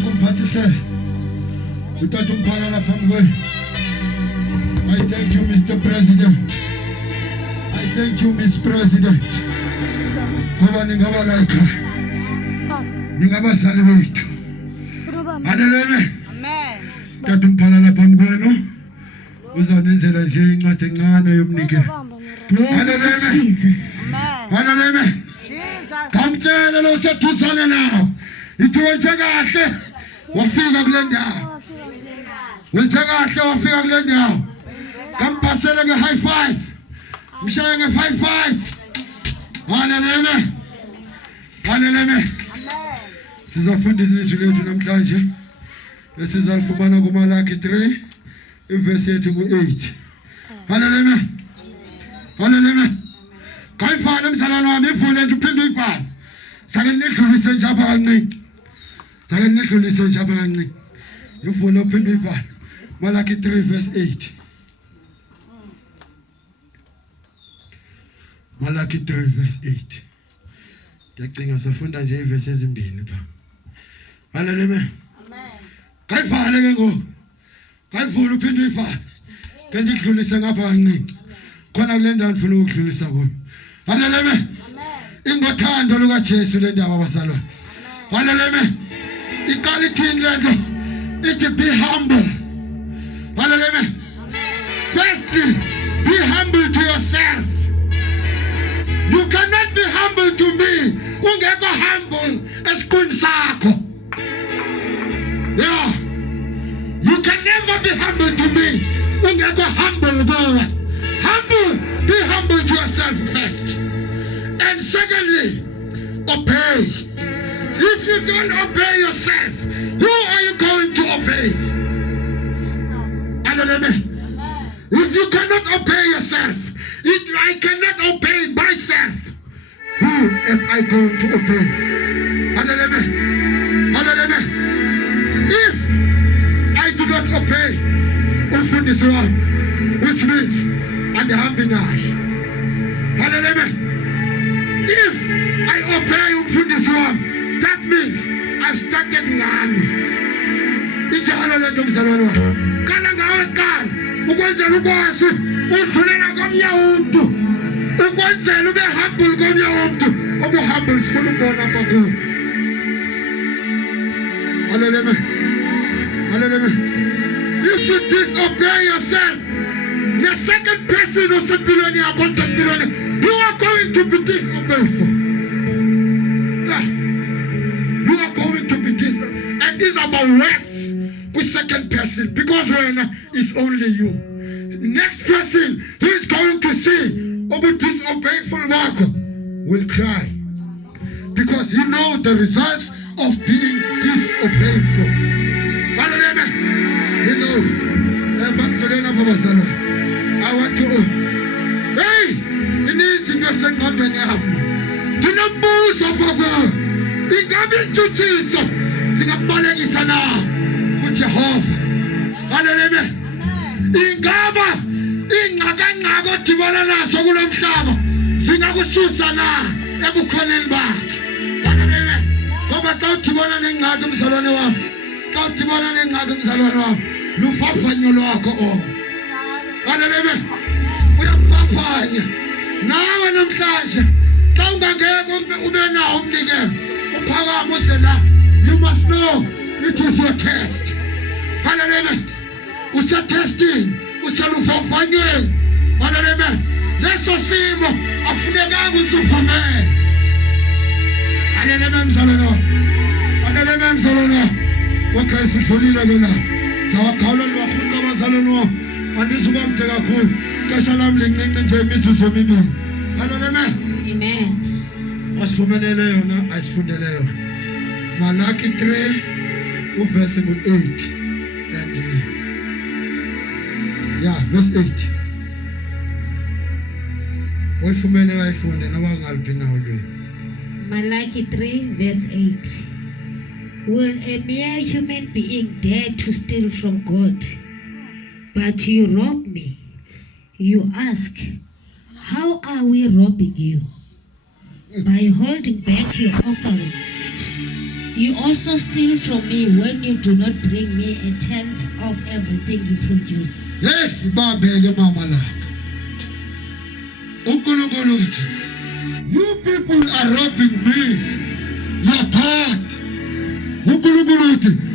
I thank you, Mr. President. I thank you, Miss President. Ngoba ningabalaka. Ningabasali bethu. Hallelujah. Amen. Tata umphalala phambi kwenu. Uzanenzela nje incwadi encane yomnike. Hallelujah. Jesus. Hallelujah. Jesus. Kamtshela lo sethusana nawo. Ithi wenze kahle wafika kule ndawo. Wenze kahle wafika kule ndawo. Kampasele ke high five. Mshaye ke 55. Hallelujah. Hallelujah. Sizafunda izwi lethu namhlanje. Esizalifumana kuMalaki 3 iverse yethu ku8. Hallelujah. Hallelujah. Kayifana mzalwane wami ivule nje uphinde uyivale. Sake nidlulise nje apha kancane. Sake nidlulise nje apha kancane. Ivule uphinde uyivale. Malaki 3 verse 8. Malaki 3 verse 8. Ndiyacinga sifunda nje iverse ezimbili pha. Hallelujah. Amen. Kayivale ke ngo. Kayivule uphinde uyivale. Kanti idlulise ngapha kancane. Khona kule ndawo ngifuna ukudlulisa kuyo. Hallelujah. Amen. Ingothando luka Jesu le ndaba basalwa. Hallelujah. Ikalithini lento ithi be humble. Hallelujah. Firstly, be humble to yourself. You cannot be humble to me. Ungekho humble esikhundleni sakho. Yeah. You can never be humble to me. Ungekho humble kuwe. Humble, be humble to yourself first. And secondly, obey. If you don't obey yourself, who are you going to obey? Hallelujah. If you cannot obey yourself, if I cannot obey myself, who am I going to obey? Hallelujah. Hallelujah. If I do not obey, which means and the hallelujah. If I obey this one, that means I've started ngami. Ijalo lento mzalwane wami. Kana ngawe qala ukwenzela ukwazi udlulela komnye umuntu. Ukwenzela ube humble komnye umuntu. Ube humble sifuna ukubona apha kuwe. Hallelujah. Hallelujah. If you disobey yourself, the second person who's you are going to be disobeyful. Yeah. You are going to be disobeyful. And it's about worse with second person because when it's only you. Next person who is going to see over disobeyful work will cry. Because he knows the results of being disobeyful. Hallelujah. He knows. I want to. Hey, it needs in your second now. Do not move so far. In coming to Jesus, Singapore is an with Jehovah. Hallelujah. In Gaba, in Naganago, Tiwana, Sogulum Shaba, Singagususana, Ebukonen back. Hallelujah. Go back out to one and Nagam Salonam. Go to one and Nagam Salonam. Look for Fanyolo. Hallelujah. We are fafanya. Now when I'm saying, you must know it is your test. Hallelujah. Usa testing. Usa lufafanya. Hallelujah. Let's see him. Afunega usufame. Hallelujah. Msalona. Hallelujah. Msalona. Wakasi fulila gena. Tawakala lwakhunga masalona. Andisuba mteka khulu kashalam lencinci nje imizuzu emibili. Hallelujah. Amen. Asifumene yona asifundele yona. Malaki 3 verse 8 and verse 8. Wayifumene wayifunde nabangaliphi nawo lwe. Malaki 3 verse 8. Will a mere human being dare to steal from God? But you rob me. You ask, how are we robbing you? By holding back your offerings. You also steal from me when you do not bring me a tenth of everything you produce. Hey, ibambeke mama lapha. uNkulunkulu uthi, you people are robbing me, your God. uNkulunkulu uthi,